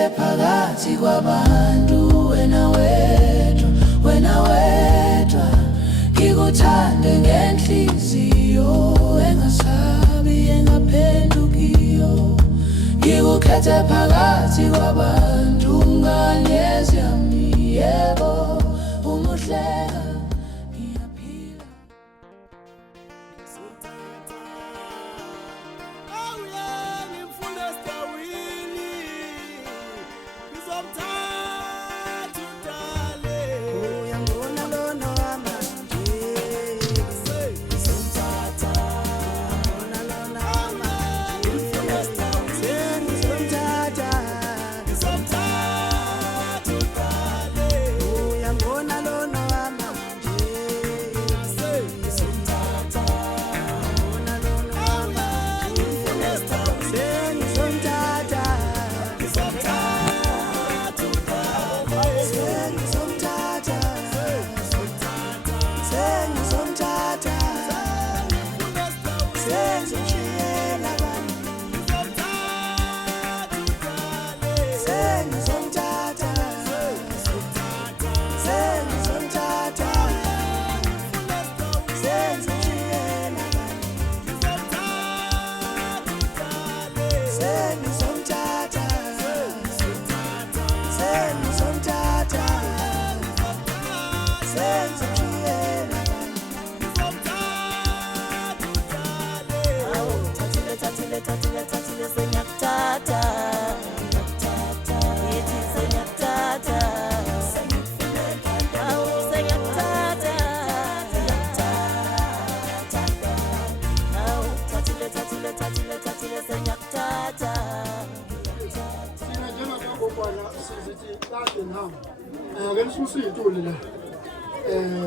Ngikukhethe phakathi kwabantu wena wedwa ngikuthande ngenhliziyo engasabi engaphendukiyo ngikukhethe phakathi kwabantu nganyezi yami yebo umuhleka ngiyaphila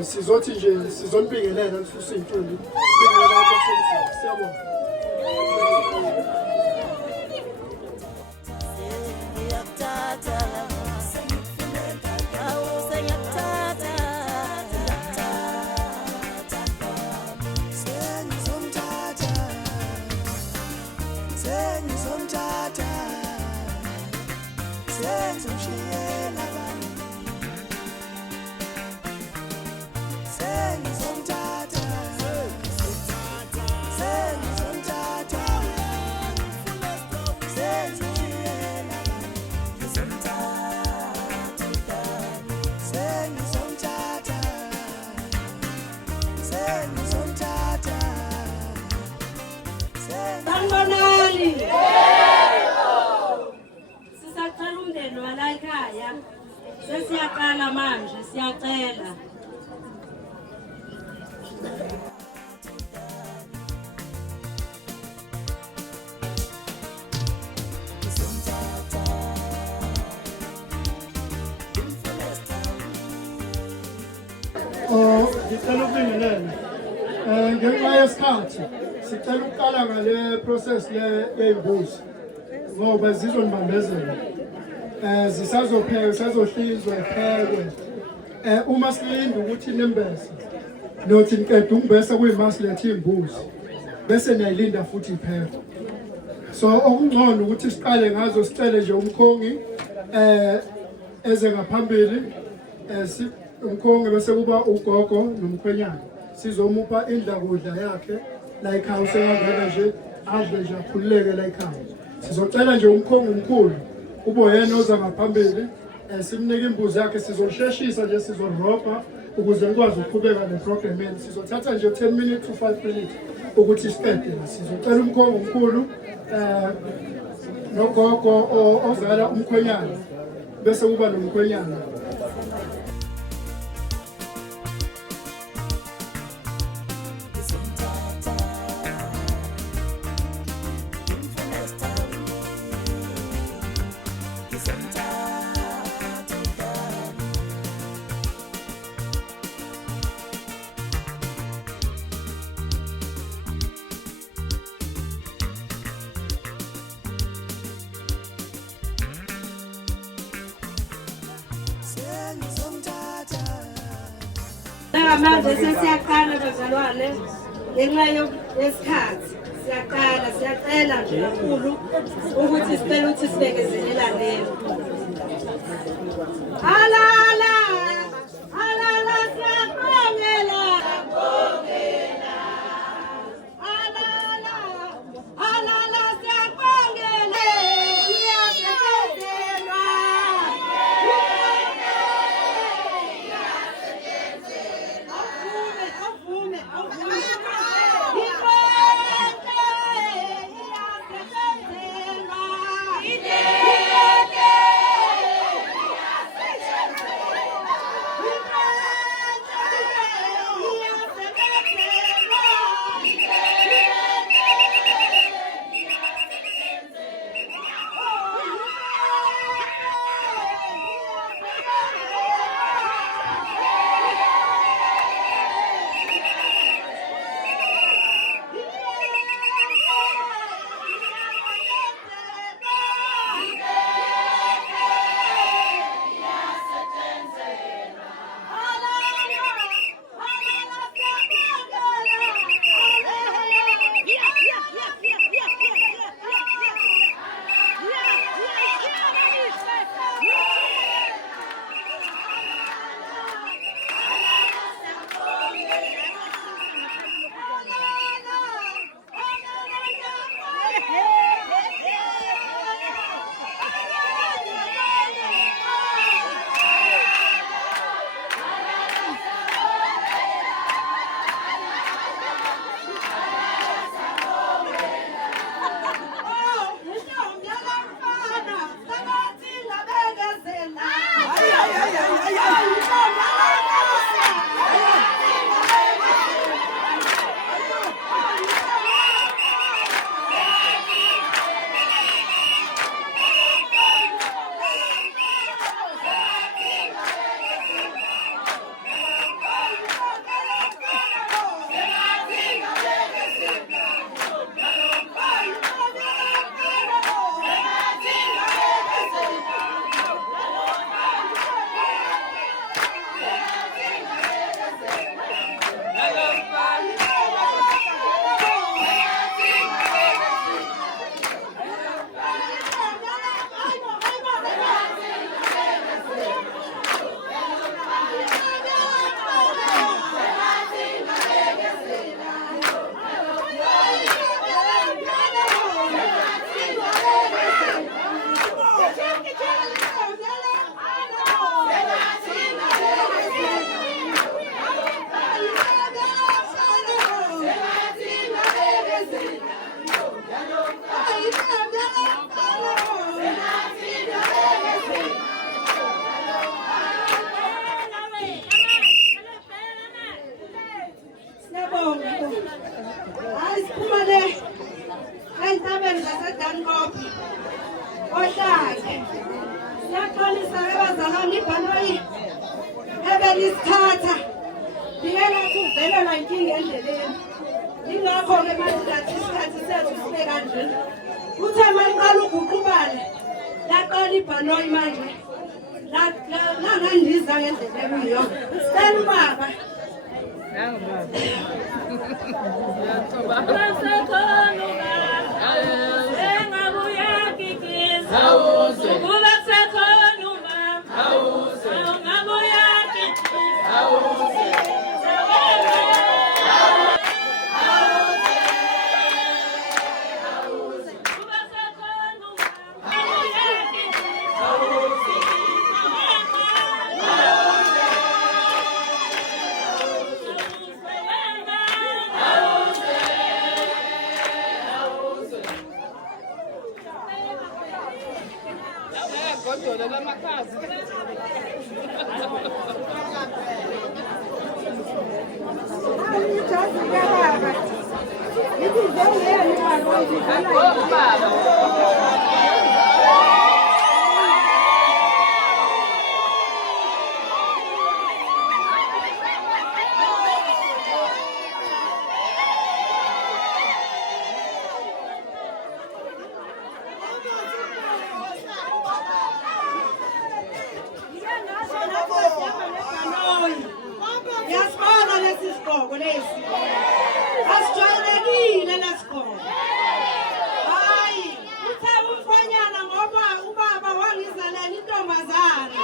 Sizothi nje sizombingelela nisusa intuli sibingelela abantu siyabona Sisacela umndeni wala ekhaya sesiyaqala manje siyacela ngicela ukubingelela ngenxa yesikhathi sicela ukuqala ngale process yey'mbuzi ngoba zizonibambezela zisazophekwa zisazohlinzwa iphekwe uma silinda ukuthi inembese nothi niqeda ukumbesa kuyimasilethe iy'mbuzi bese niyayilinda futhi iphekwe so okungcono ukuthi siqale ngazo sicele nje umkhongi eze ngaphambili umkhongi bese kuba ugogo nomkhwenyana sizomupha indlakudla yakhe la ekhaya usengangena nje adle nje akhululeke la ekhaya sizocela nje umkhongi omkhulu kube yena oza ngaphambili simnike imbuzi yakhe sizosheshisa nje sizorobha ukuze nikwazi ukuqhubeka neprogram yenu sizothatha nje 10 minutes to 5 minutes ukuthi siqede sizocela umkhongi omkhulu nogogo ozala umkhwenyana bese kuba nomkhwenyana manje sesiyaqala bazalwane ngenxa yesikhathi Siyacela nje kakhulu ukuthi sicela ukuthi sibekezelelane. Halala siyabongela. Halala siyabongela. Iyasebenzelwa. Awuvume. Ebelisthatha ngiyela kuvelela inkinga endleleni ingakho ke manje lathi isikhathi sethu sibe kanje uthe maliqala uguqubala laqala ibhanoyi manje langandiza ngendlela ekuyiyo sicela ubaba Yes, Father, let's just go. Let's try again. Let's go. khona. Hayi, uthe umfanyana ngoba ubaba wangizalela intombazana.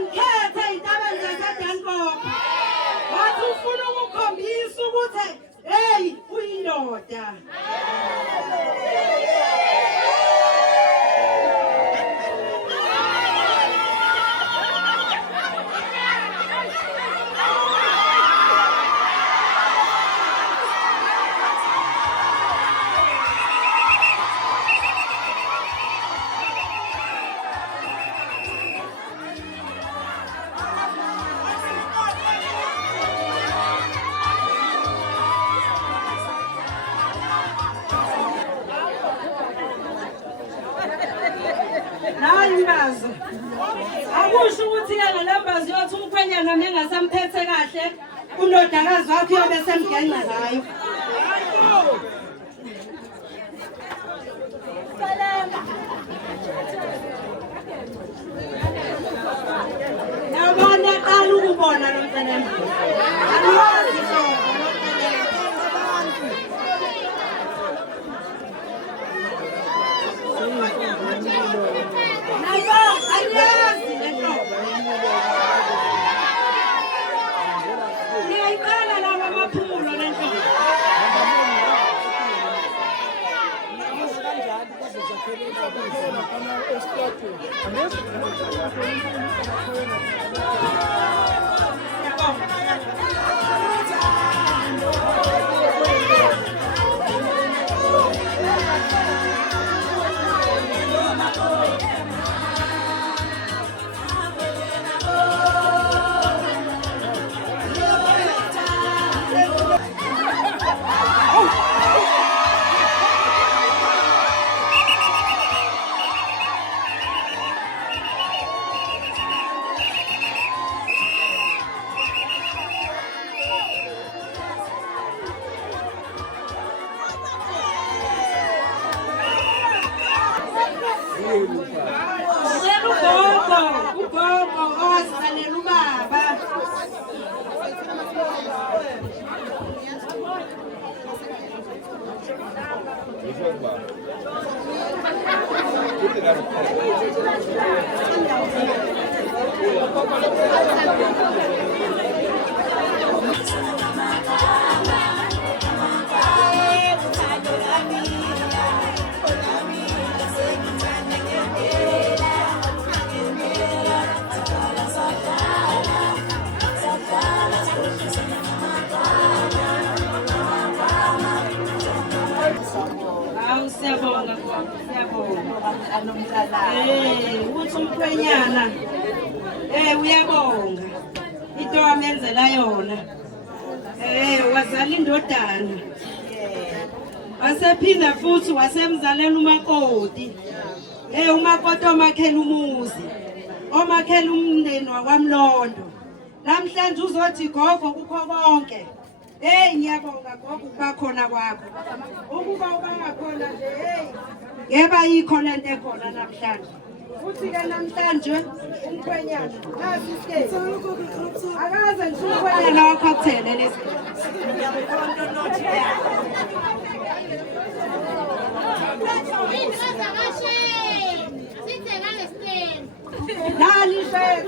Ngikhethe izitabeni zaseDenmark. Wathi ufuna ukukhombisa ukuthi hey uyindoda. Imbazo akusho ukuthi ke ngalembazo yothi umkhwenyana mengasamphethe kahle undodakazi wakhe uyobe semgenqa ngayo. Yabona qala ukubona lo mntana. Alwazi sona lo uthi umkhwenyana uyabonga into amenzela yona wazala indodana wasephinda futhi wasemzalela umakoti umakoti omakhela umuzi omakhela umndeni wakwamlondo namhlanje uzothi gogo kukho konke ngiyabonga gogo bakhona kwakho ukuba ubangakhona nje yeba yikho lento ekhona namhlanje futhi ke namhlanje umkhwenyana nasi isikhethu akaze nje umkhwenyana wakho akuthele lesi Dali shit.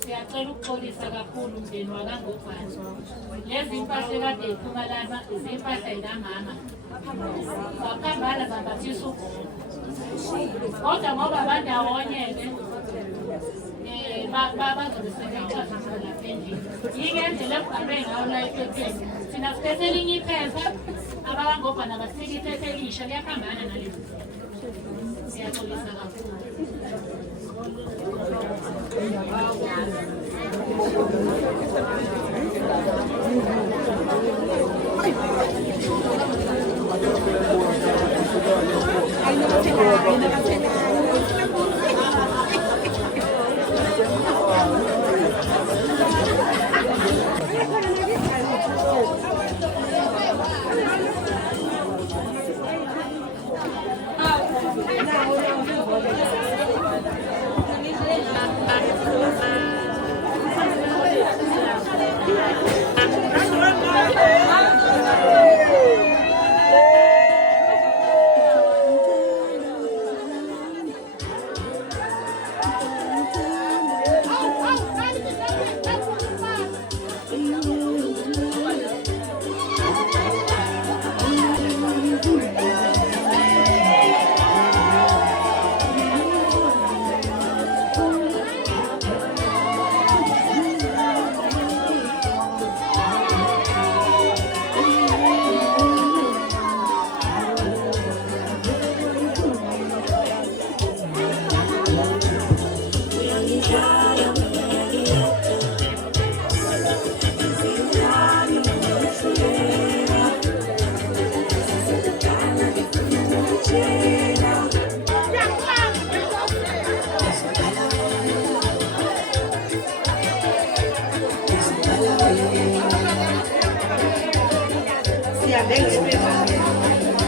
Siyacela ukuxolisa kakhulu umndeni wakangobhani. Lezi impahla ekade iphuma lana izimpahla zikamama. Waphambana zambathisa ugogo. Kodwa ngoba bandawonye-ke bazobe sebeyixhasisa lapha endlini. Yike ndlela ekubhalwe ngayo la ephepheni. Thina siphethe elinye iphepha, abakangobhana basika iphepha elisha liyaphambana nalezi. Siyaxolisa kakhulu.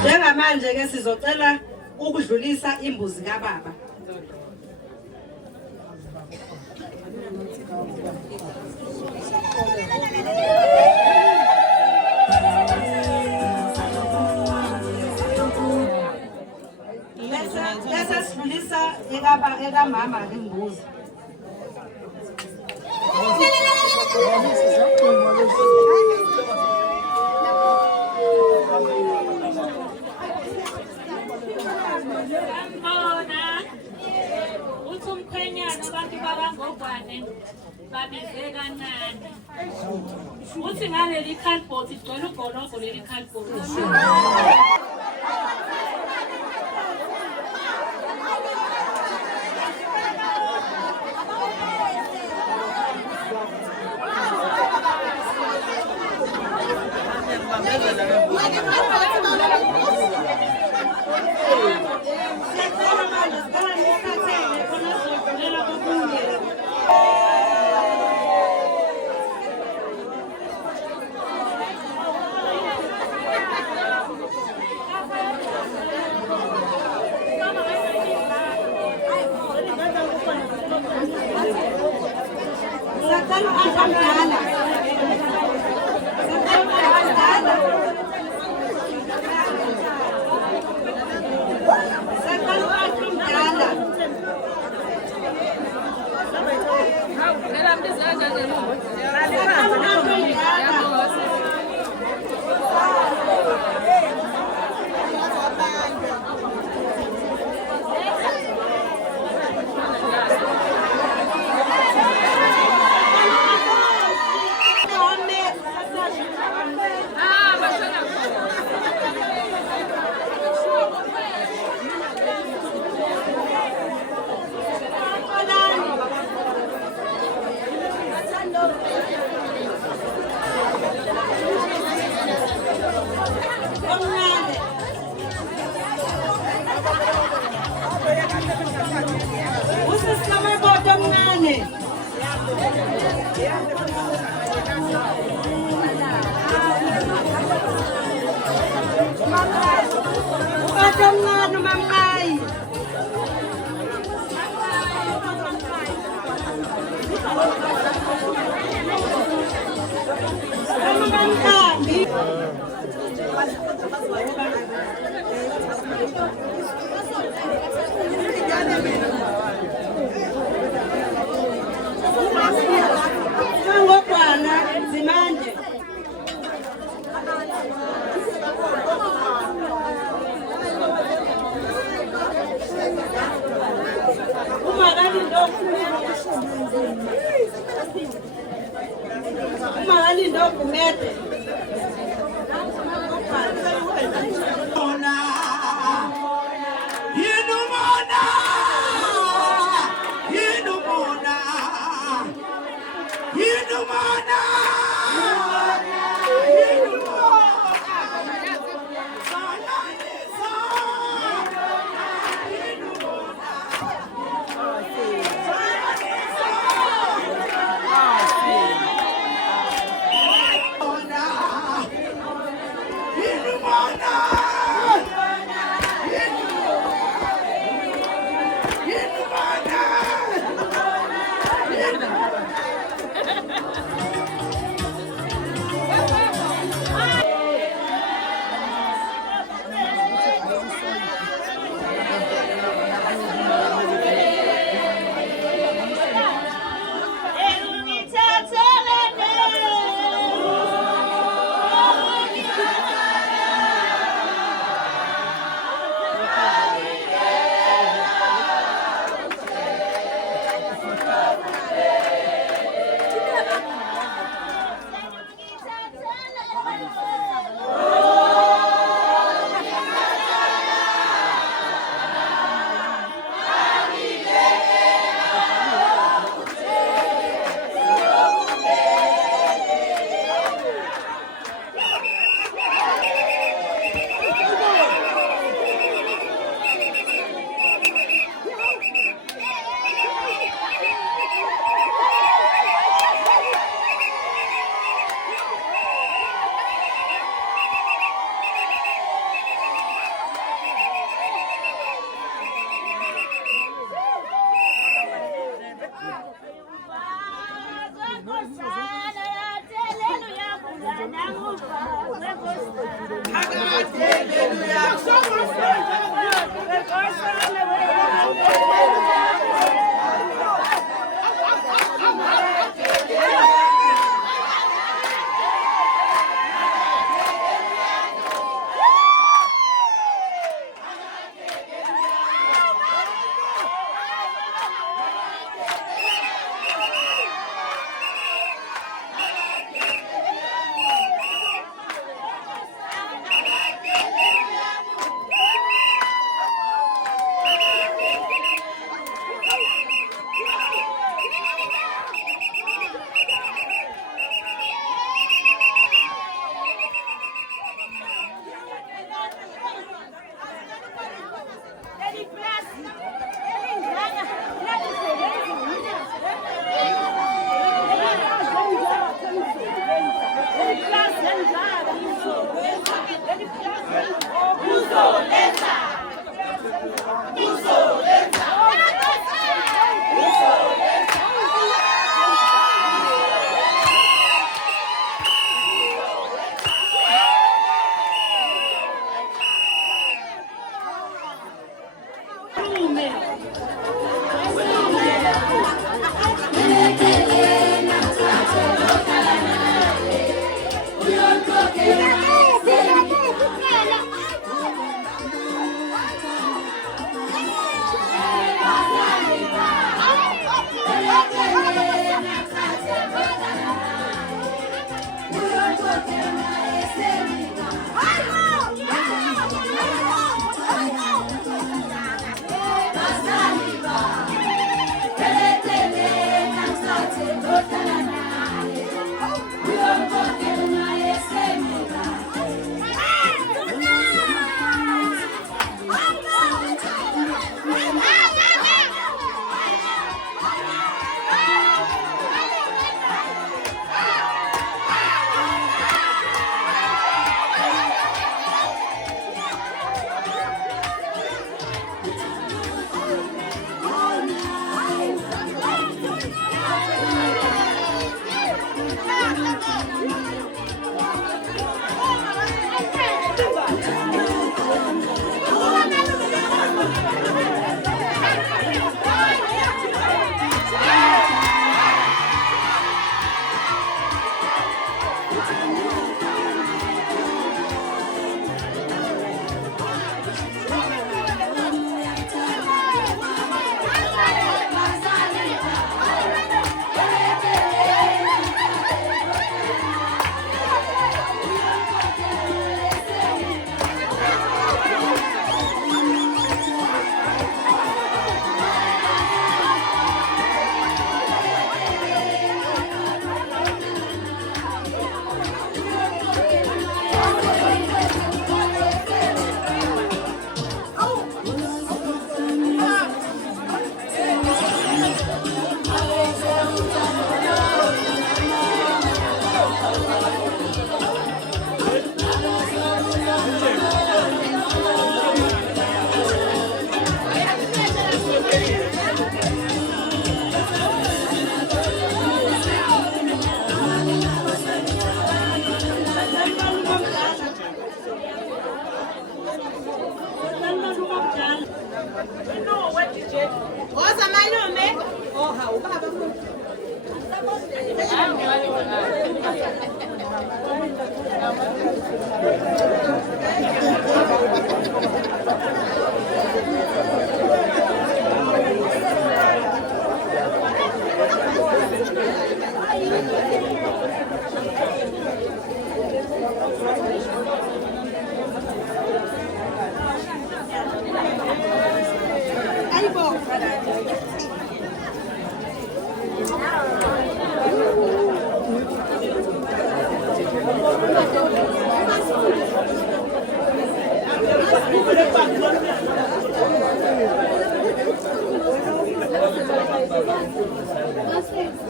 Njengamanje ke sizocela ukudlulisa imbuzi kaBaba. Bese sidlulisa eka mama imbuzi. Umkhwenyana abantu babangogwane babize kancane. Uthi ngaleli cardboard igcwele ugologo leli cardboard.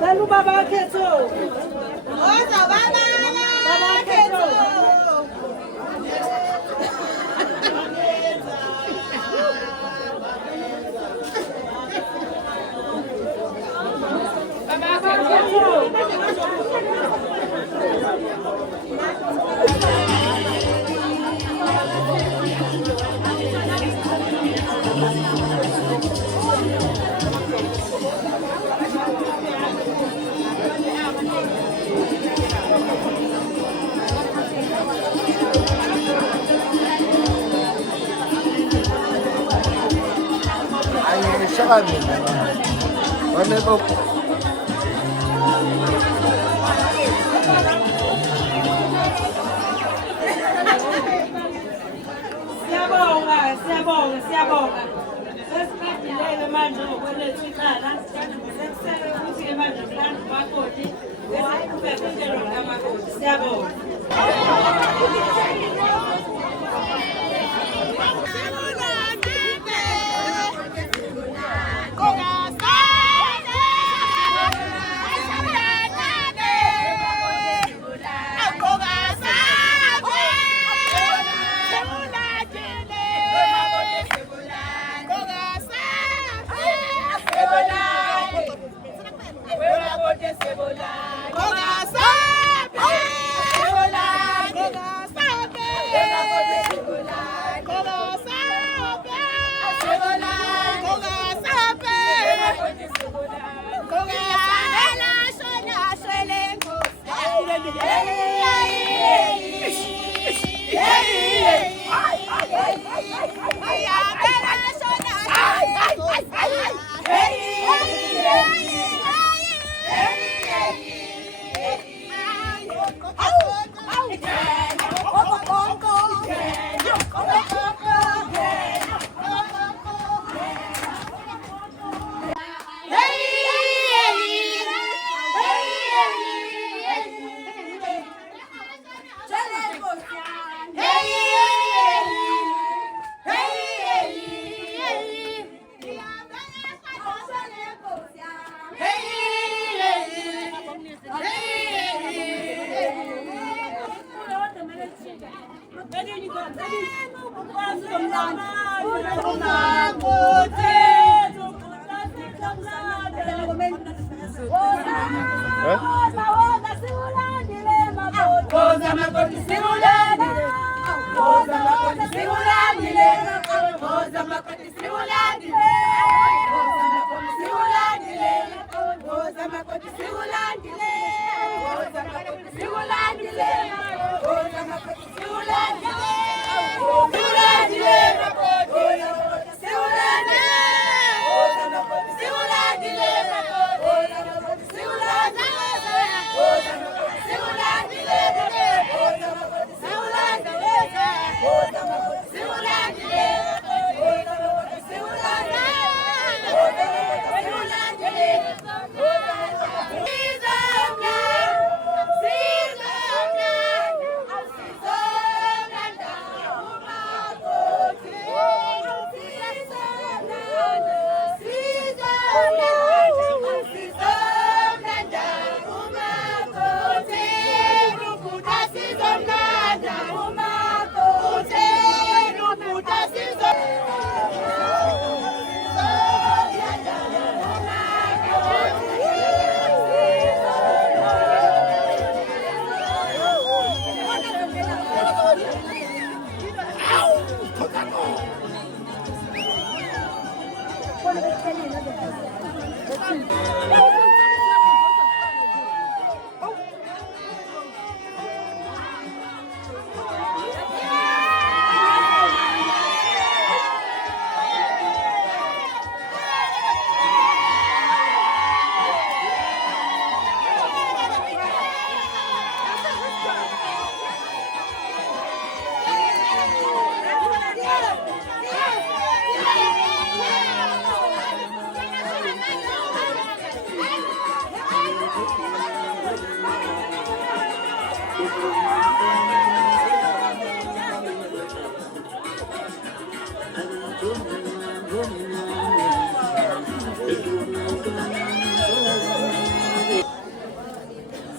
Lalu baba keto. Oh, baba keto. Sa kanila. Ano ito? Siyabonga. Sesikhathileke manje ngokwelethu iqala. Sekusele ukuthi-ke manje mlando umakoti bese kuqhubeka uhlelo lukamakoti. Siyabonga. Go, guys!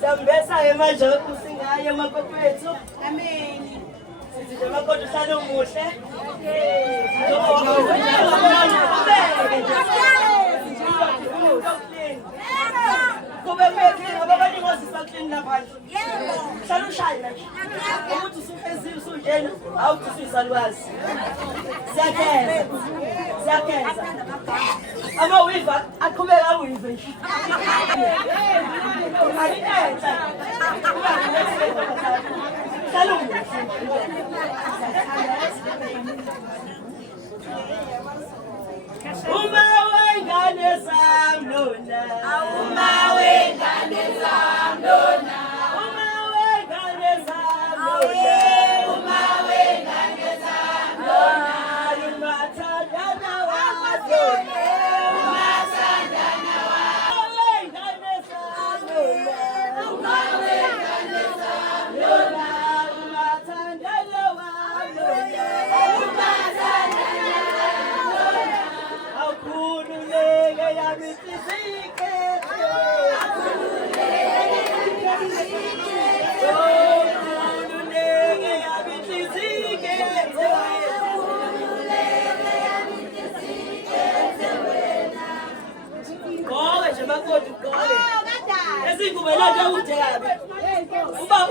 Sambesa emanje kusingaye makokwethu. Amen. Sithi makodo salo muhle. Kube mekhe ababani ngosisakini lapha. Salo shayina. Ukuthi usuphezile usunjena awuthi usuyisalwazi. Siyakhenza. Siyakhenza. Ama wiva aqhubeka uyive nje. Uma wengane zamlona, uma wengane zamlona, uma wengane zamlona, uma wengane zamlona, imathandana wazona, imathandana wengane zamlona, uma wengane zamlona, imathandana wazona, imathandana akhululeke yabisizike akhululeke yabisizike ngoba nje makoti ugqoke ezingubo nje udekabe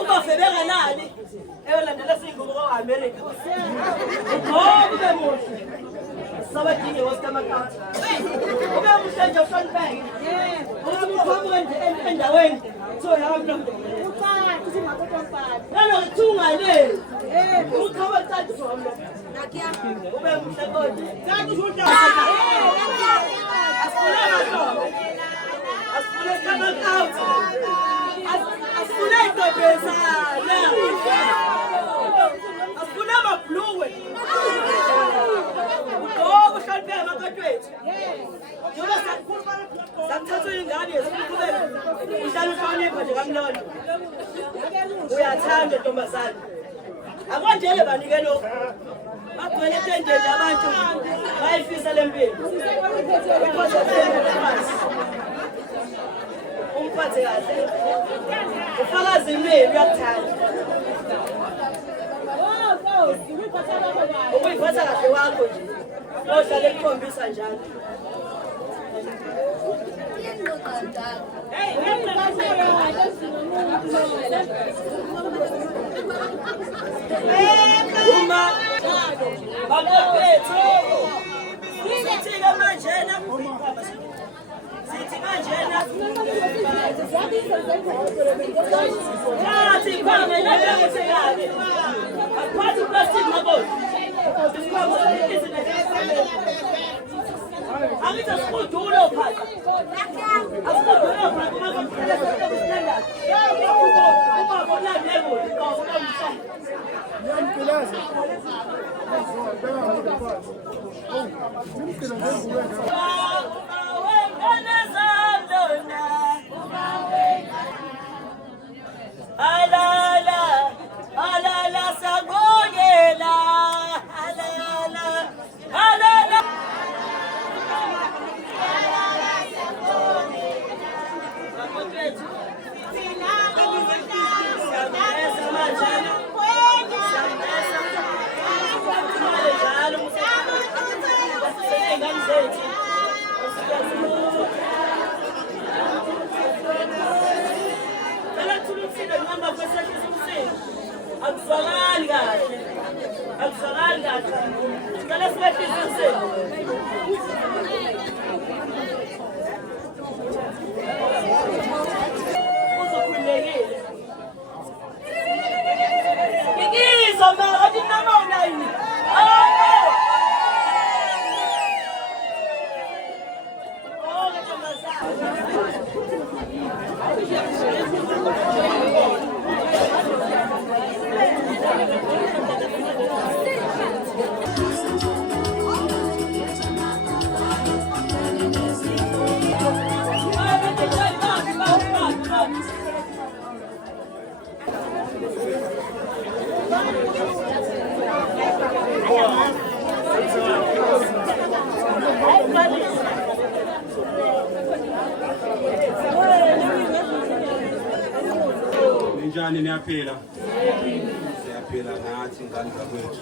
uba febeka nani eyolandela izingubo kwa-America ngoba ube muhle sabadinge wasikamakati ube muhle nje uhlonipheke ukuthi uqhamuke nje endaweni kuthiwa nanokuthungale uqhamuke cathi zomlo ube muhle kodwa asifune kamakati asifune igobhezana asifune amabhluwe ngoba uhlonipheke makati wethu njengoba sakuthatha ingane yesikhulubele uhlala uhlonipha nje kamlolo uyathanda ntombazane akonjele banike lokhu bagcwele etendeni abantu bayifisa le mpilo umphathe kahle ufakazi imeli uyakuthanda yakho nje. Ohlale ekukhombisa njalo. Uma bakophethu sithi manjena sithi manjena yathi kwame lapho sekabe aphatha plastic mabo Angithi sikudula uphatha asikudula uphatha mabaphela standard uma bona level alala sabuyela alala Akuzwakali kahle. Sicela sibehlise umsindo. Uzokhululekile. Ngizwa mara athi noma unayini. Njani niyaphila? Siyaphila ngathi ingane zakwethu.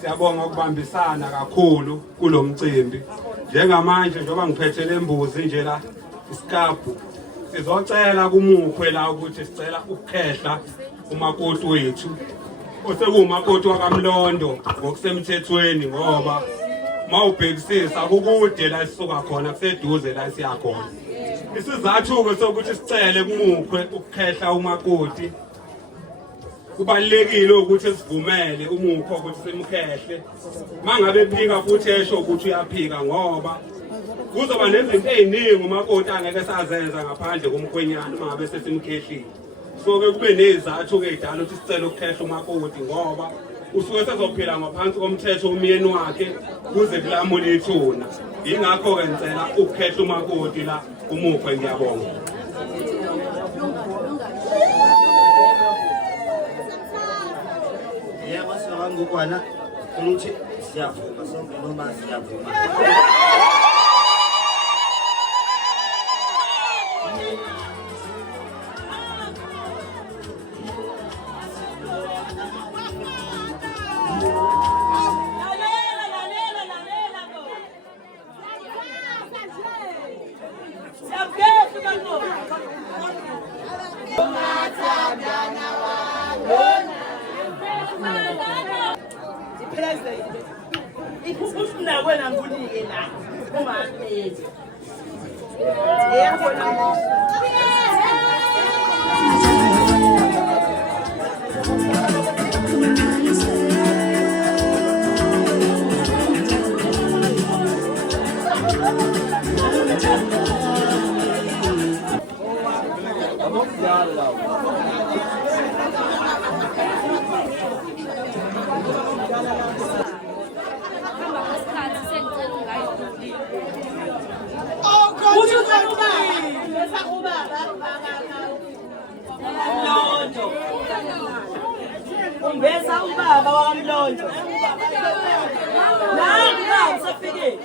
Siyabonga ukubambisana kakhulu kulomcimbi. Njengamanje njoba ngiphethe lembuzi nje la isikabhu. Sizocela kumukhwe la ukuthi sicela ukukhehla umakoti wethu. Osekumakoti wakamlondo ngokusemthethweni ngoba mawubhekisisa kukude la sisuka khona kuseduze la siya khona. Isizathu ke sokuthi sicele kumukhwe ukukhehla umakoti. Kubalekile ukuthi sivumele umukhwa ukuthi simkhehle. Mangabe ephika futhi esho ukuthi uyaphika ngoba kuzoba nezinto eziningi umakoti angeke sazenza ngaphandle komkhwenyana mangabe sesimkhehlile. So ke kube nezathu ke edala ukuthi sicela ukukhehla umakoti ngoba usuke sezophila ngaphansi komthetho umyeni wakhe kuze kulamule ithuna. Ingakho ke ngicela ukukhehla umakoti la umukhwe ngiyabonga. Yebo singangukwana ukuthi siyavuma sonke noma siyavuma. Umbesa ubaba wamlondo. Nangu usafike.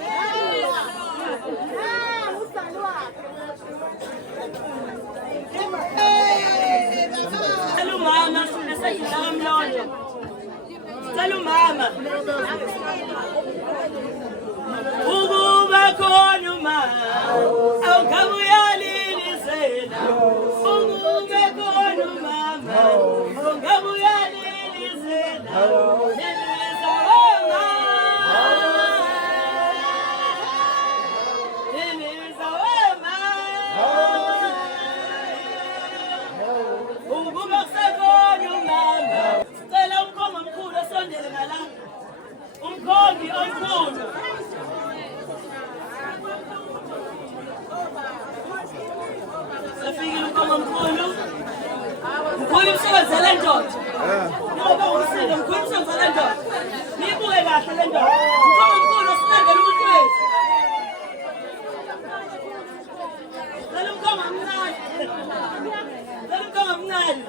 Hello mama, nasayidla kamlondo. Ngicela umama. Ukuba khona umama, awugabe uyalilizela. Ukuba khona umama, awugabe uyalilizela. Liliza wema, liliza wema. Ukuba kusekhona umama, sicela umkhongi omkhulu osondele ngala. Umkhongi omkhulu. Safikile umkhongi omkhulu. Mkhulu umsebenzi le ndoda. Ngoba umsile mkhulu umsebenzi le ndoda. Nibuke kahle le ndoda. Umkhongi omkhulu osibambele umuntu wethu. Lelo mkhongi omncane. Lelo mkhongi omncane.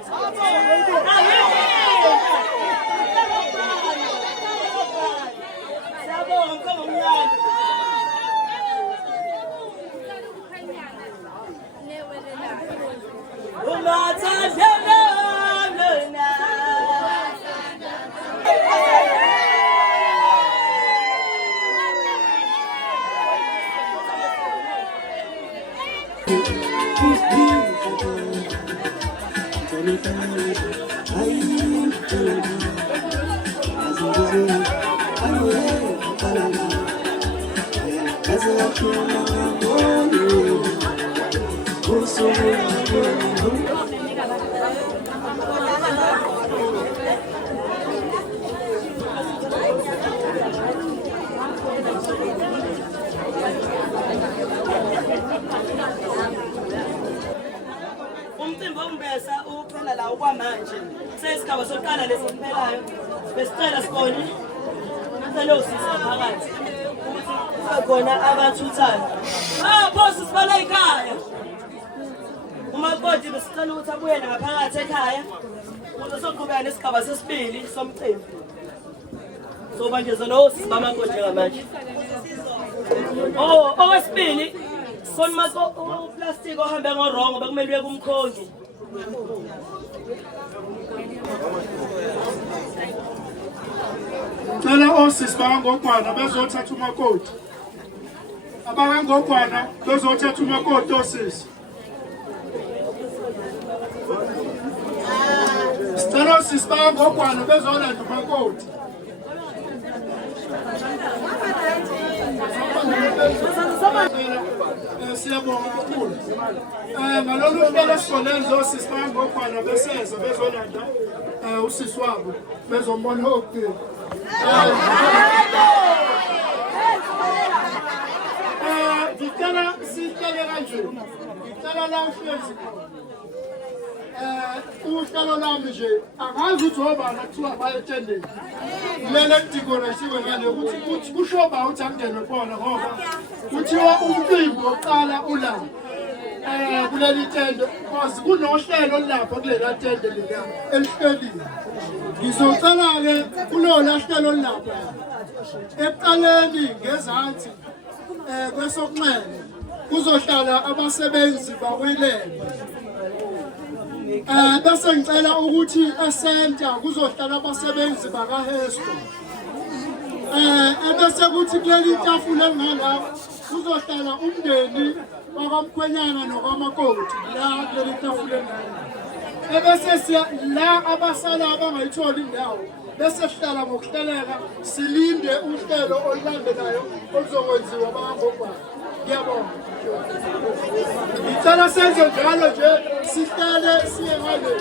Umcimbi wombesa uphela la okwamanje. Seyisigaba sokuqala lesiphelayo. Besicela sibone selo sisa phakathi. Ukuthi khona abathuthayo. Phosi sibala ekhaya. Umakoti besicela ukuthi abuye ngaphakathi ekhaya. Ukuze soqhubeka nesigaba sesibili somcimbi. Soba nje zona sibamakonje ngamanje. Okwesibili sonmako uplastic ohambe ngorongo bekumele uye kumkhongi. Cela osisi bangogwana bezothatha umakoti. Abangogwana bezothatha umakoti osisi. Cela osisi bangogwana bezolanda umakoti. Siyabonga kakhulu. Ngalolu hlelo esizolenza osisi bangogwana beseza bezolanda usisi wabo bezombona okuphila. Ngicela sihlele kanje. Ngicela la uhlezi. Uhlelo lami nje angazi ukuthi obani kuthiwa bayetendeni. Lele decoratiwe ngale ukuthi kushoba uthi angene khona ngoba kuthiwa umcimbi oqala ulapha. Kuleli tende because kunohlelo lapha kulela tende lika elihleliwe. Ngizocela ke kulo lahlelo lapha. Eqaleni ngezansi kwesokunxele kuzohlala abasebenzi bakwelele. Bese ngicela ukuthi esenta kuzohlala abasebenzi bakaHesco. Ebese kuthi kuleli tafula engala kuzohlala umndeni wakamkhwenyana nokamakoti la kuleli tafula engala. Ebese siya la abasala abangayitholi indawo bese sihlala ngokuhleleka silinde uhlelo olulandelayo oluzokwenziwa abangogwana. Ngiyabonga. Ngicela senze njalo nje sihlale siye ngale.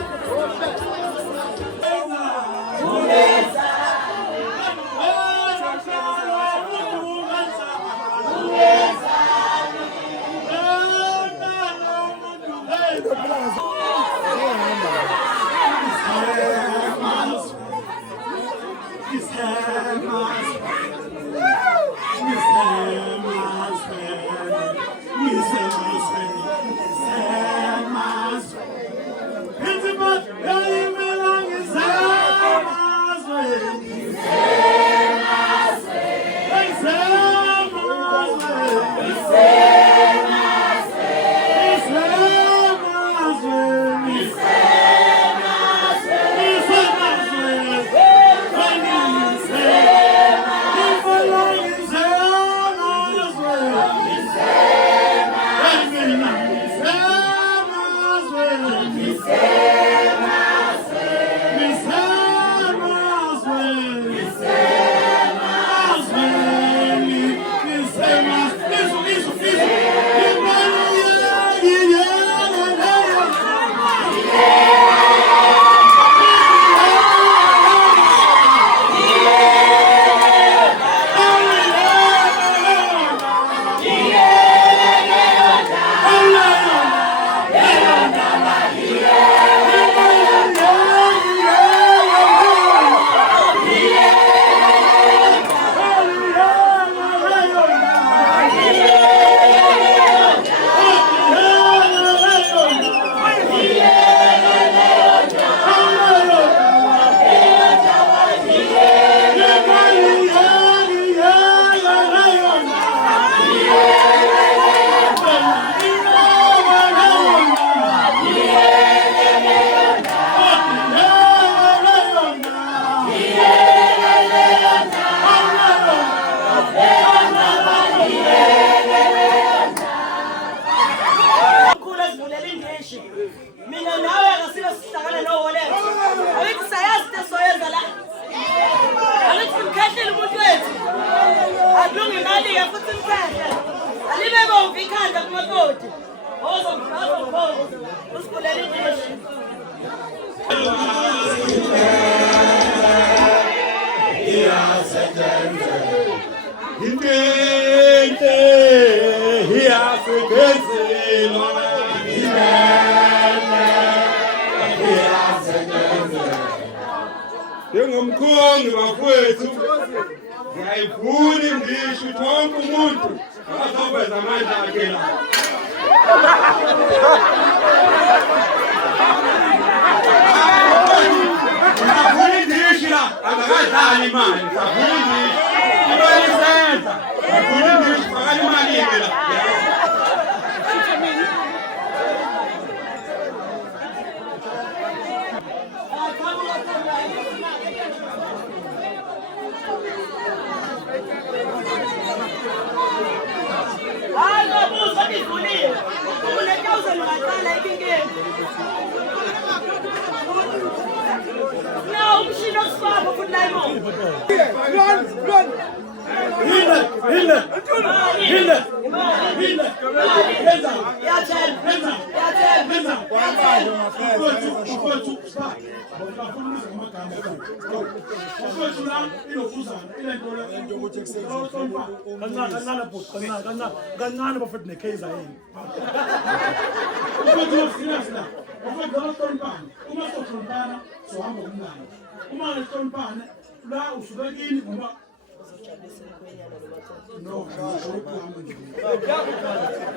It's about Njengomkhongi bafowethu ngiyayivuna indisho ukuthi wonke umuntu azoveza amandla akhe la. Ngiyavuna indisho la, angakadlali imali, ngiyavuna indisho. Imali isenza, ngiyavuna indisho, fakala imali yini la. kancane bafethu nekhiza yini uma sohloniphana sohamba kumngane uma ngehloniphane la usuke kini ngoba no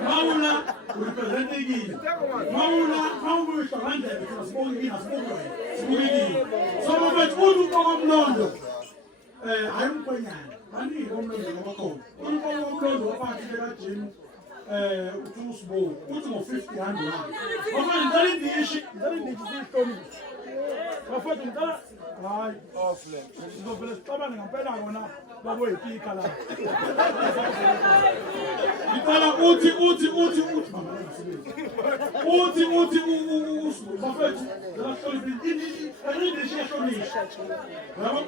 Maula urepresentekile mawuyisho ngandlela sibongile sibukile so bafethu uthi uqokomlondo hayi umkhwenyana baningi omlondo ngabakhona umlondo waphathi lekajini uthi usibo uthi ngo-50 rand wami ngoba ngicela indishi siyihlonise bafethu ngicela hayi sizovele sixabane ngampela kona baboyipika la ngicela uthi bafethu indishi yahlonise yabo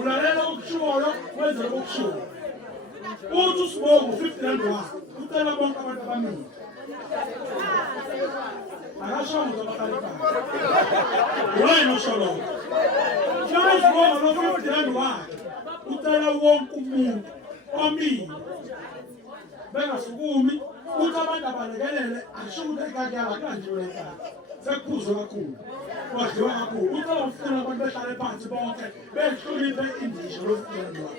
ulalela okushiwoyo wenzele okushiwo uthi usibongo 50 rand wami ucela bonke abantu abaningi akashongo zabakalipana wena usholowo shona usibongo lo 50 rand wakhe ucela wonke umuntu omile bengasukumi uthi abantu abalekelele akusho ukuthi ekakuyala kanjiwe ekhaya sekuphuzwe kakhulu kwadliwa kakhulu ucela ufuna abantu behlale phansi bonke behloniphe indisho lokucela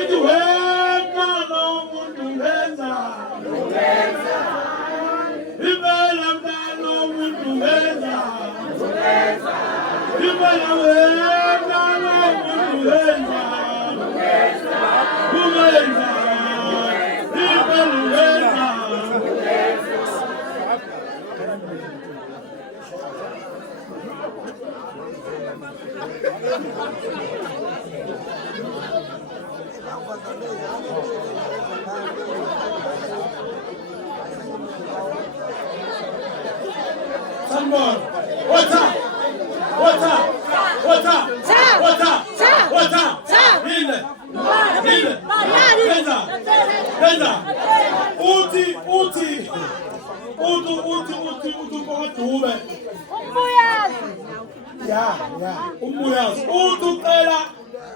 ithi wena lo muntu wenza impela mntana umuntu wenza impela wena lo muntu wenza umenza impela wenza Someone, what's up? Umuyazi uthi ucela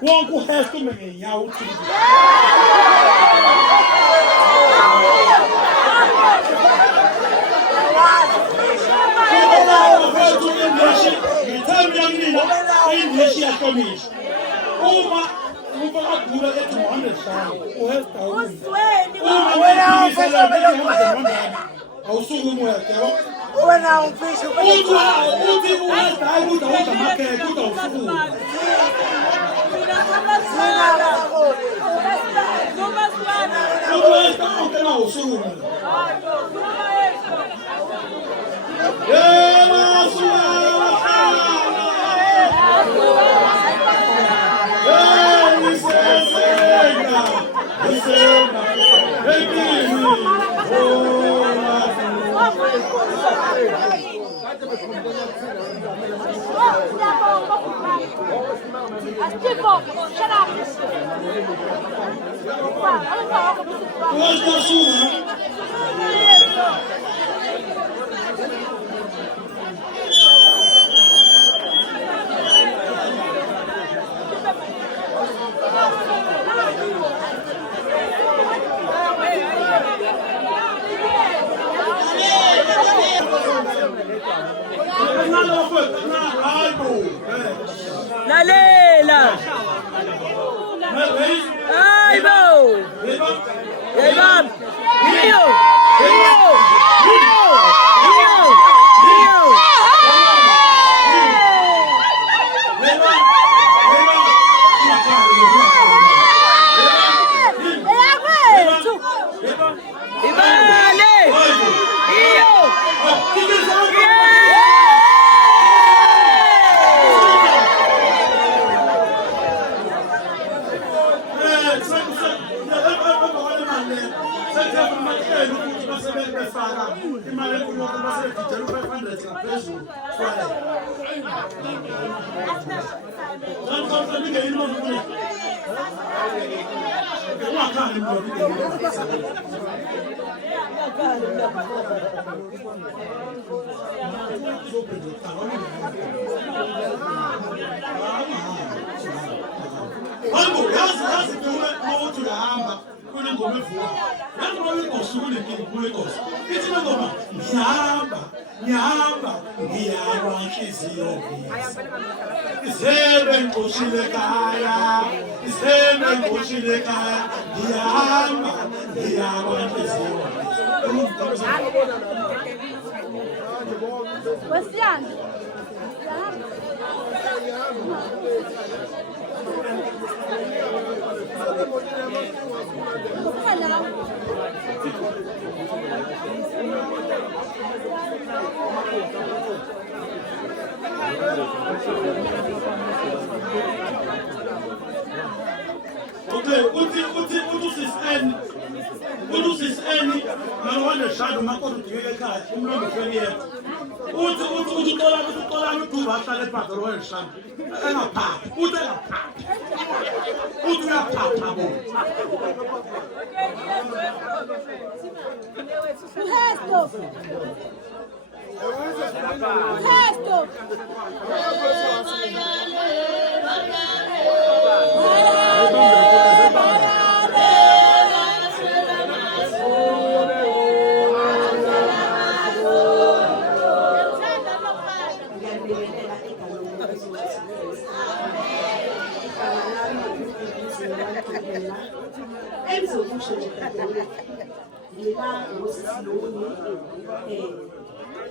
wonke uheste ume ngenyawo uthi indishi yahlonishwa uma ubakadula ethi 100 uheste awusuke umuyazi yabo wena umfishi uthi uheste awuda makeke uda usuku Lalela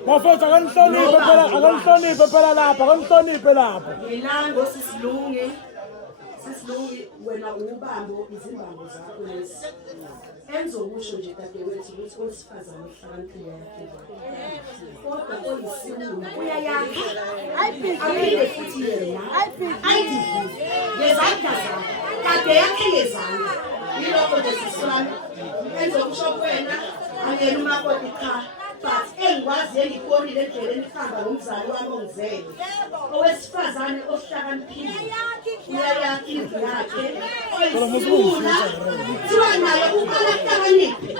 Mafethu akanihloniphe phela lapha, akanihloniphe lapha. Ngilango sisilungi wena ubambo izimbambo zakho lezi. Enzokusho nje dadewethu ukuthi owesifazane uhlakaniphile yakhe. Kodwa oyisikhulu uyayakha. Aphinde futhi yena. Ayidivile. Ngezandla zakhe. Kade yakhe ngezandla. Yilokho nje siswami. Enzokusho wena angena umakoti cha. But engikwazi engibonile endleleni ihamba ngomzali wami ongizele. Owesifazane ohlakaniphile. Uyayakha indlu yakhe. Oyisula. Thiwa naye uqala kuhlakaniphe.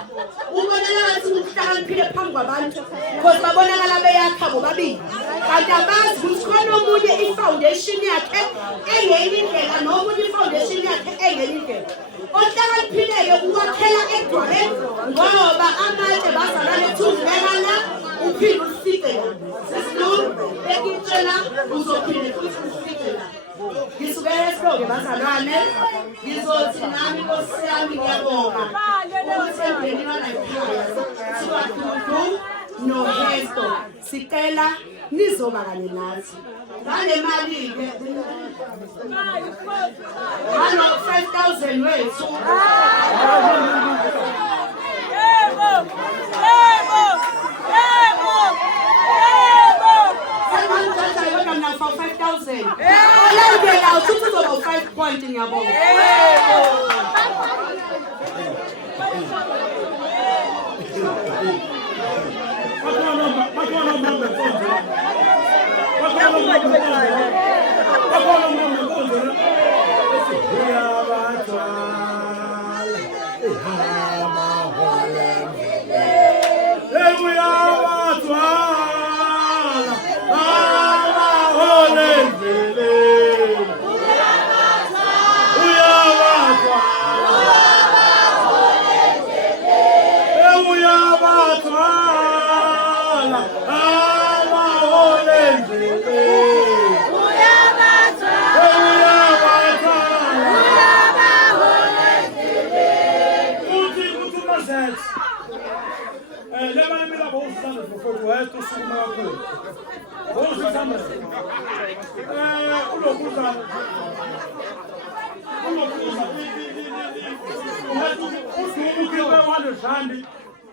Ubonakala ngathi uhlakaniphile phambi kwabantu. Because babonakala beyakha bobabili. Kanti abazi ukuthi khona omunye i-foundation yakhe engenye indlela nomunye i-foundation yakhe engenye indlela. Ohlakaniphile ukwakhela edwabeni ngoba amatshe bazalane thuzibekana uphinde ufike la. Sesilungu ekitshela uzophinde futhi ufike la. Ngisukela esibonge bazalwane ngizothi nami Nkosi yami ngiyabonga ukuthi endleleni wanayikhaya thiwa Dudu noHesto sicela nizoba kanye nathi ngale mali-ke ngalo 5,000 wethu now for 5,000. All day now, two to about 5 points in your bowl. Yeah. Shandi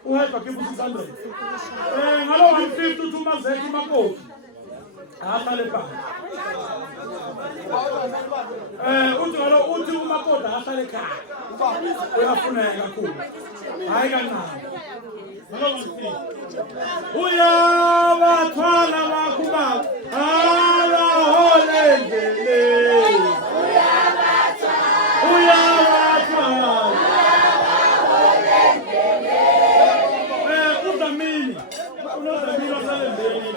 uhedwa ke 600 ngalo 150 uthi uMazethu uMakosi ahlale phansi uthi ngalo uthi uMakosi ahlale ekhaya uyafuneka kakhulu hayi kancane ngalo 150 uyabathwala bakhuba abahole endleleni uyabathwala unozamini osalembeni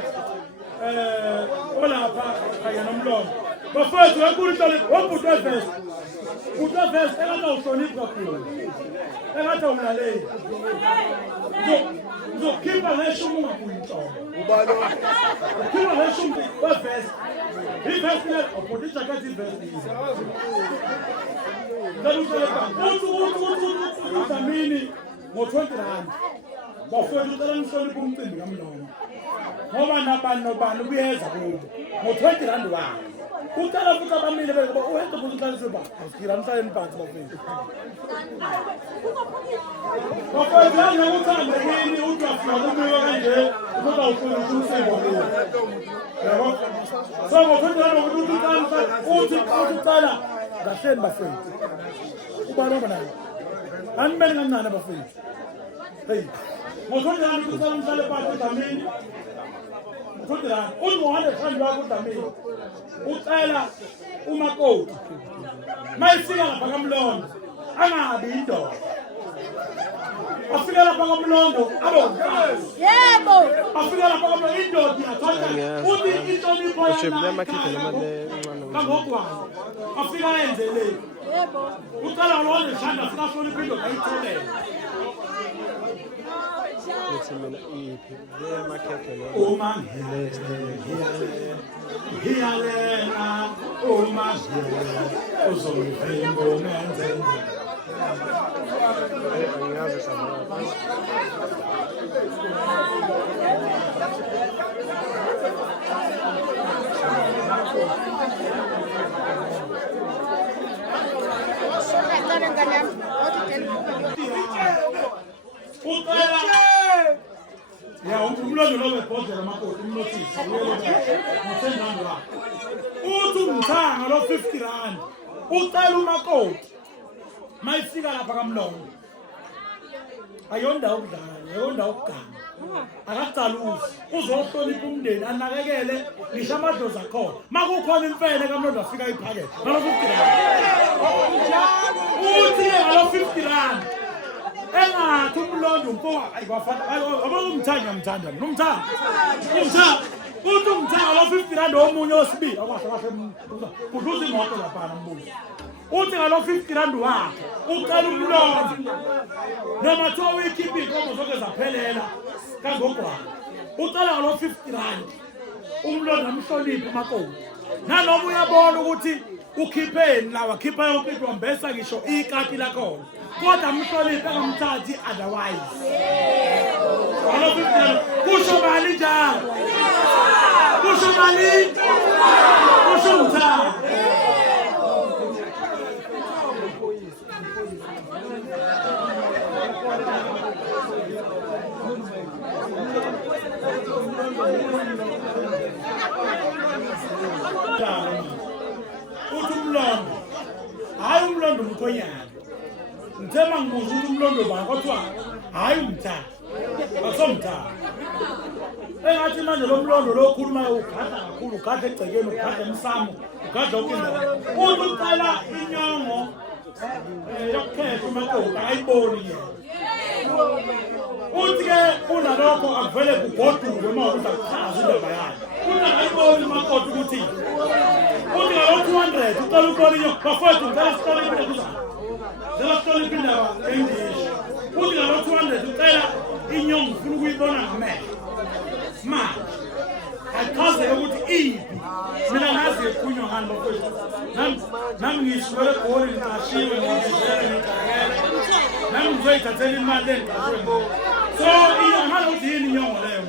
olapha kanye nomlomo bafethu wekulitole wobutwe vest utwe vest engathi awuhloniphi kakhulu engathi awulaleli ngizokhipha ngeshumu ungakuyinhloko ukhipha ngeshumu wevest ivest le obhuti ijaketi ivest uzamini ngo-20 rand bafethu ucela nihloniphe umcimbi kamlomo ngoba nabani nobani kuyeza kubo ngo-20 rand wakhe ucela futhi abamile bekuba uhenze futhi uhlaliswe ba asikira mhlaleni phansi bafethu bafethu yangakuthanda yini uthi wafika kumiwe kanje ukuba uhloniphe umcimbi wakubo yabo so ngo-20 rand uthi ucela ngahleni bafethu ubanoma nayo animele kancane bafethu hey ngo-20 rand ucela umhlale phansi udamini ngo-20 rand uthi 100 rand wakho udamini ucela umakoti mayifika lapha kaMlondo angabi indoda afika lapha kaMlondo yebo afika lapha kaMlondo indoda iyathatha uthi inhlonipho kangokwane afika enzele yebo ucela lo-100 rand afika ahloniphe indoda ayitholele uma ngiyalena uma uzongivimba umenzenze ya umlondo lo webhodlela makoti umnothisi ngo-10 rand uthi umthanga lo 50 rand ucela umakoti mayifika lapha kaMlondo ayonda ukudlala ayonda ukuganga akacaluzi uzohlonipha umndeni anakekele ngisho amadlozi akhona makukhona imfene kaMlondo afika iphakethe ngalo 50 rand uthi ngalo 50 rand engathi umlondo umfoka ayikwafana abomthanya mthanda nomthanda uthi umthanga lo 50 rand omunye osibili akwahle kahle kuduza imoto lapha mbuzo uthi ngalo 50 rand wakhe ucela umlondo noma thiwa uyikhiphe inkomo zonke zaphelela kangogwana ucela ngalo 50 rand umlondo amhloniphe umakoti nanoma uyabona ukuthi ukhipheni lawa khipha yonke into mbesa ngisho ikati lakhona kodwa mhloniphe ngamthathi otherwise kusho mali njalo kusho mali kusho umthamo uthi umlondo hayi umlondo umkhonyana ngithema ngibuza ukuthi umlondo bani kodwa hayi umthanda asomthanda engathi manje lo mlondo lo okhulumayo ugada kakhulu ugada egcekeni ugada emsamo ugada okindawo uthi ucela inyongo yokukhetha umakoti akayiboni yena uthi-ke kunalokho akuvele kugodule uma ukuza kuchaza indaba yakhe uthi akayiboni umakoti ukuthi uthi ngalo 200 ucela ukubona inyongo bafowethu ngicela sihloniphe kuzana ngicela sihloniphe indaba engisho uthi ngalo 200 ucela inyongo ufuna ukuyibona ngamehlo manje achazeke ukuthi iphi mina ngazi ekhunywa ngani bafowethu nami ngishwele egoli ngiqashiwe ngizele ngicakele nami ngizoyithathela imali engiqashwe so ingalo ukuthi yini inyongo leyo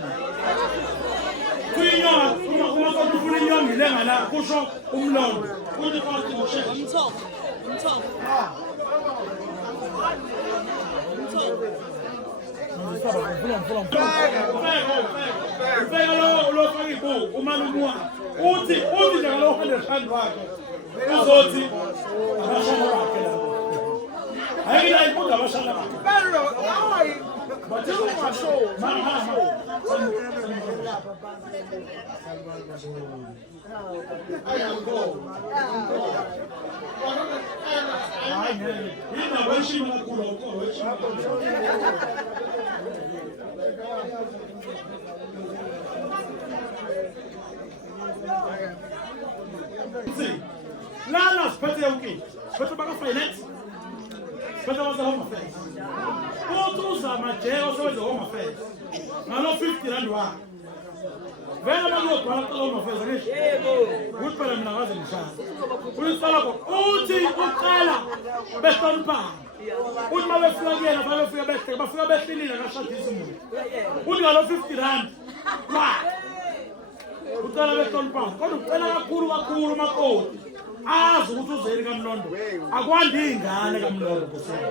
kuyinyongo uma kodwa ufuna inyongo ilenga la kusho umlondo uthi kwathi umthoko Ufeka lo faka ibuku umalumwa uthi nje ngalo 100 wakhe uzothi abashana bakhe lapho ayila ibuku abashana bakhe Lala siphethe yonke siphethe baka finance siphethe baka home affairs uza majeko sebenza home affairs ngalo 50 rand wa vele bakuyogcwala kuqala home affairs ngisho yebo ukuthi phela mina ngaze ngishaya uyisala ko uthi uqala behloniphana uthi mabefika kuyena bafika behle bafika behlilile ngashadisa umuntu uthi ngalo 50 rand wa ucela behloniphana kodwa ucela kakhulu makoti azi ukuthi uzeli kaMlondo akwandi ingane kaMlondo kusena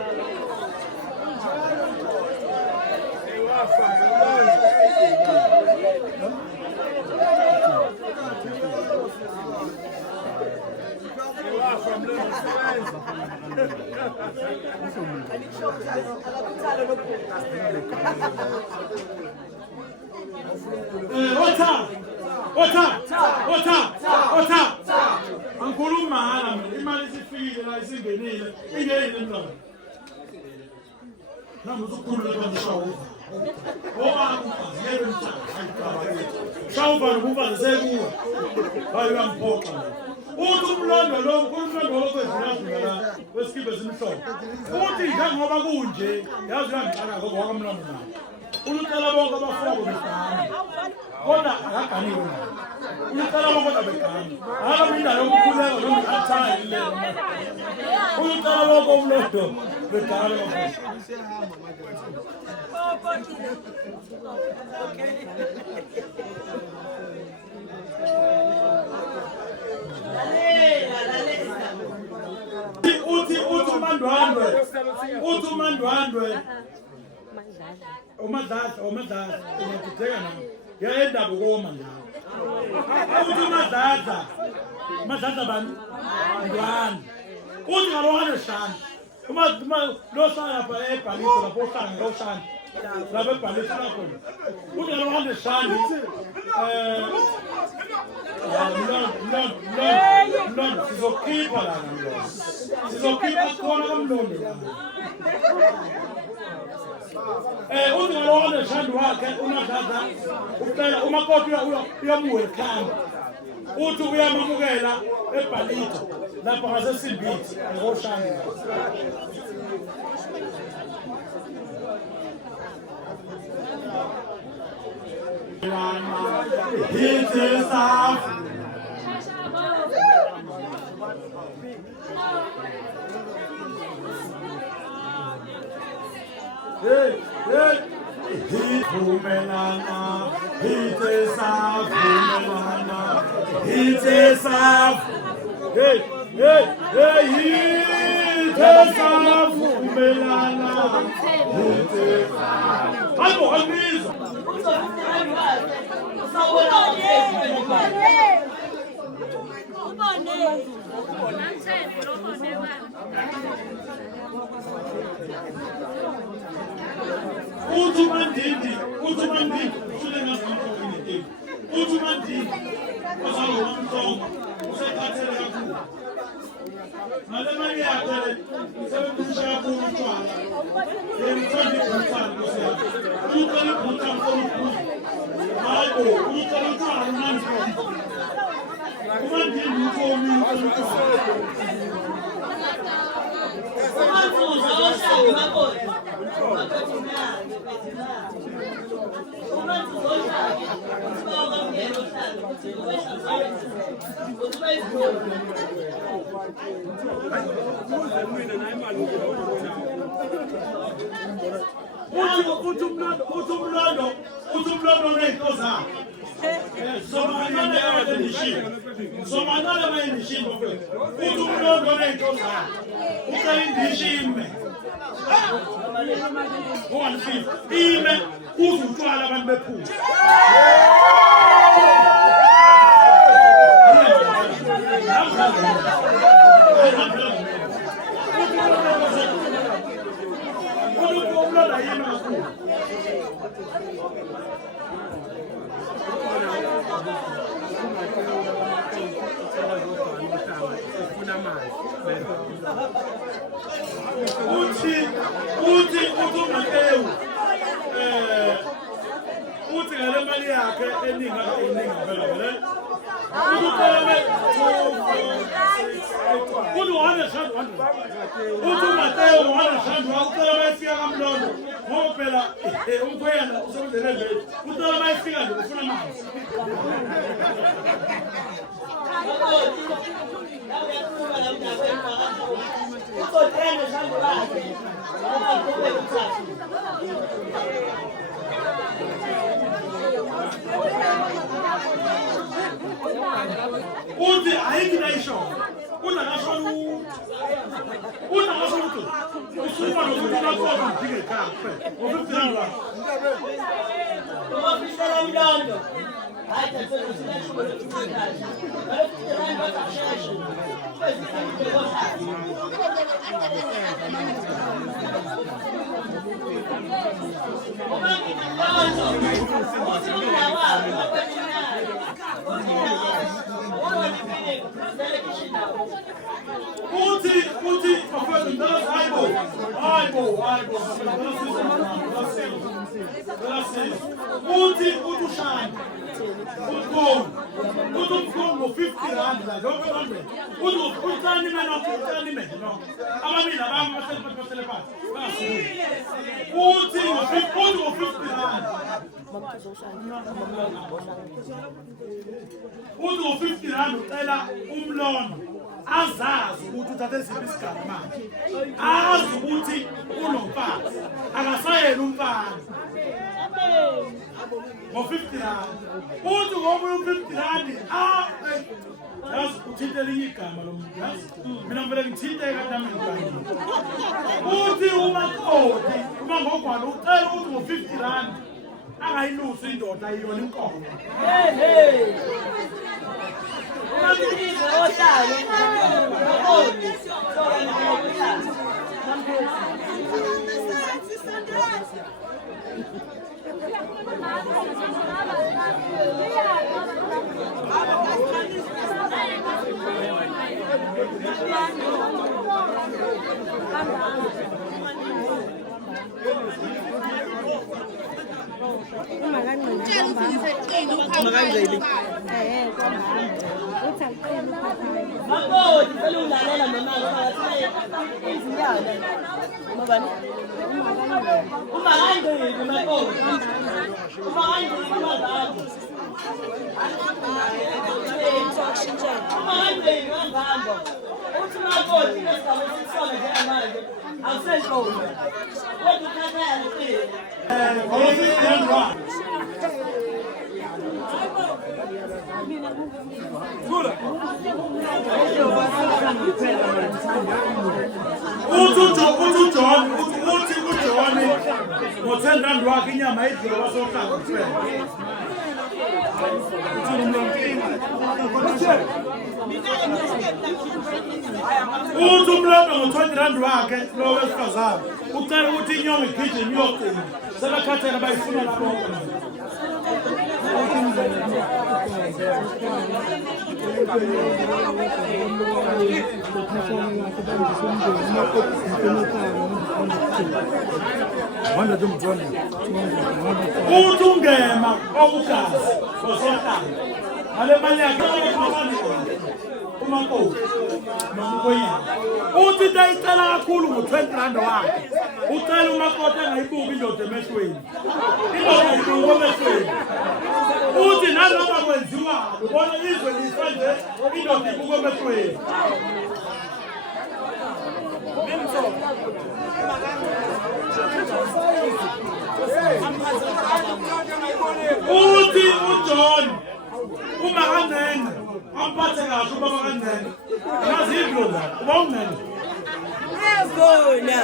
Angikhuluma hala mina imali isifikile la isingenile ingene mlomo nami uzokhulula kwanishawo yebo mthanda shawuba ukuba sekuwa hayi uyamphoxa uthi umlondo lo umlondo okwezilazula la wesikibe simhlophe uthi njengoba kunje yazi uyangixaka ngoba kwaMlondo nayo ulicela bonke abafowabo begane kodwa akaganiwe ulicela bonke kodwa begane akaminda yokukhuleka nomkhathayi le ulicela bonke umlondo begane uthi umandwandwe umadlasa ungakudeka nami yaenda bukoma njalo uthi umadlasa bani ndwani uthi ngalokane shani uma lo shani lapha ebhalisa lapho uhlanga lo shani lapha ebhalisa lapho uthi ngalokane shani Mlondo sizokhipha la Mlondo sizokhipha khona kaMlondo uthi ngalokane shani wakhe umadlasa ucela umakoti uyamuwelcome uthi uyamamukela ebhalito lapha ngasesimbiti ngoshani It is off. Hey, Humelana, it is off. Humelana, it is off. Hey, it is off. Humelana, it is off. I'm Utumandindi, shule na sampo initi. Utumandindi, wasalo wamtonga, usekatele yaku. Malemani yakele, sebe kusha yaku mchwala. Yemtoni kumtani kusea. Utani kumtani kumtani. Maibo, utani kumtani nani kumtani. Umandindi ukomi kumtani. Umafuza oshaka makoti. Utumlondo nento zakhe Somanala mayindishimbo mfethu. Uthi umlondo nento zakhe. Ucela indishime. Ungalififi. Ime uze utshwala abantu bephuza. Uthi uMatewu uthi ngale mali yakhe eninga phela vele uthi uHana Shandwa uthi uMatewu uHana Shandwa ucela bayifika kaMlondo ngoba phela umkhwena usebenzele vele ucela bayifika nje ufuna amanzi. Uthi ayikho unakasho ukuthi usuma nokuthi nakho ngike kahle ngokuthanda Ofisela Mlondo hayi thathe sinasho lokuthandaza bayofika bathasheshe kwezifike kohlala uthi mfowethu ndalo hayibo uthi ushaya uthi umkhulu ngo-50 rand la lokho manje uthi uthani mina uthani mina no abamina basele phansi uthi ngo-50 rand uthi ngo-50 rand ucela uMlondo azazi ukuthi uthathe siphi isigaba manje azi ukuthi unomfazi akasayena umfazi ngo-50 rand uthi ngoba u-50 rand yazi uthinte elinye igama lo muntu yazi mina ngivele ngithinteka nami ngigangile uthi umakoti uma ngogwalo ucela ukuthi ngo-50 rand angayilusi indoda ayiyona inkomo Umangilize ohlalo ngakoni soka ngokuhlala Makoti selulalela noma ngathi izinyana ngobani uma kanjani makoti uma kanjani ngabani uma kanjani ngabani uthi makoti lesigaba sisona njengamanje awusenhloko kodwa uthatha yalifile uthi uJohn ngo-10 rand wakhe inyama idlula basohlala kuphela uthi uMlondo ngo-20 rand wakhe lo wesifazane ucela ukuthi inyongo igide niyogcina sebekhathela bayifuna labonke uthi ungema okugazi osohlala ngale mali yakhe umakoti nomkoyini uthi ndayicela kakhulu ngo-20 rand wakhe ucela umakoti angayibuki indoda emehlweni indoda ibuka emehlweni uthi nanoma kwenziwa ubona izwe lifa nje indoda ibuka emehlweni uthi uJohn man. Ngiyavuna.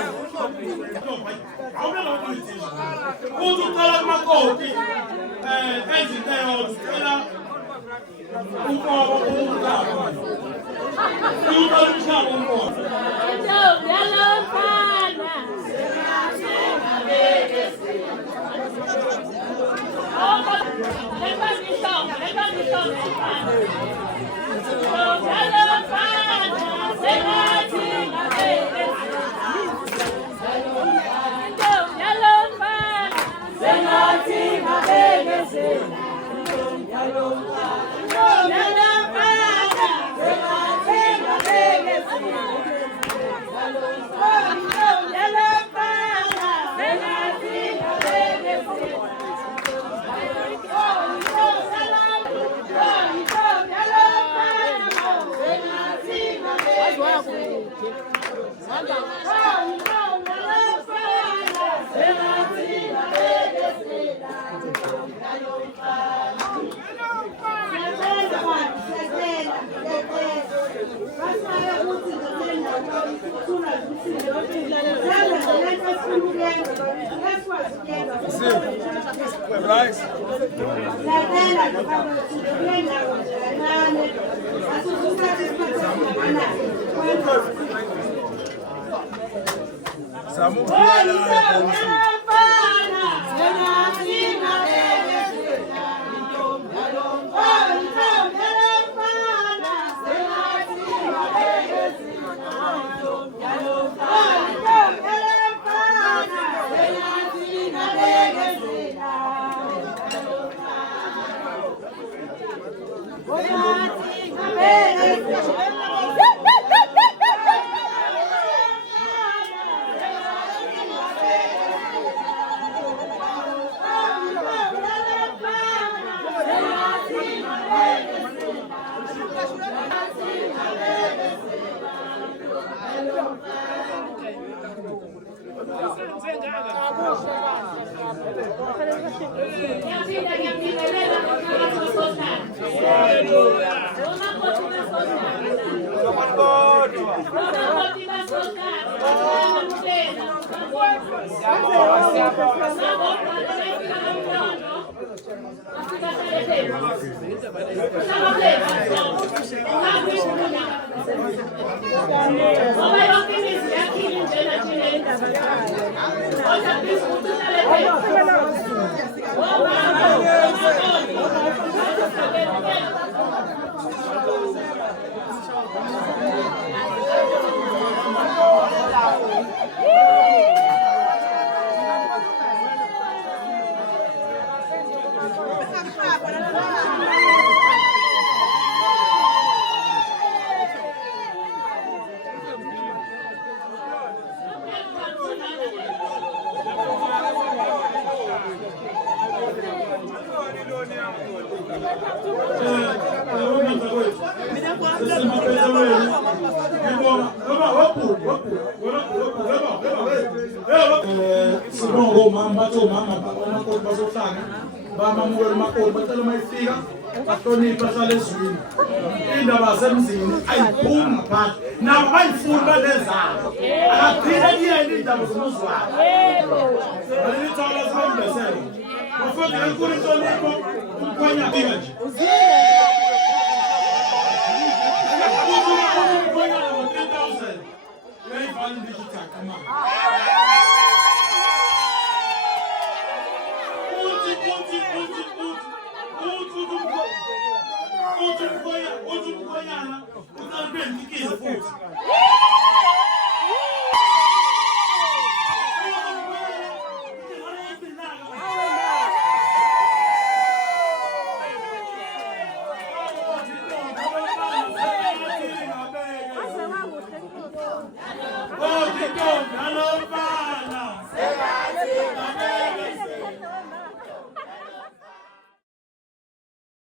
Uzuqala kumakoti ezinto eyodwa uqobo umntwana. Uqala umhlaba umntwana. Bamamukela umakoti bacela mayifika bahlonipha hlala ezwini indaba zemzini ayiphumi ngaphandle nabo bayifuni balezabo akaphila kuyena indaba zomuzwayo balilithola sibambesele bafike enkulu inhlonipho umkhwenya bika nje umkhwenya ngo 3000 uyayivana digital come on Uthumkhonyana uqalibeni ikize futhi Oh,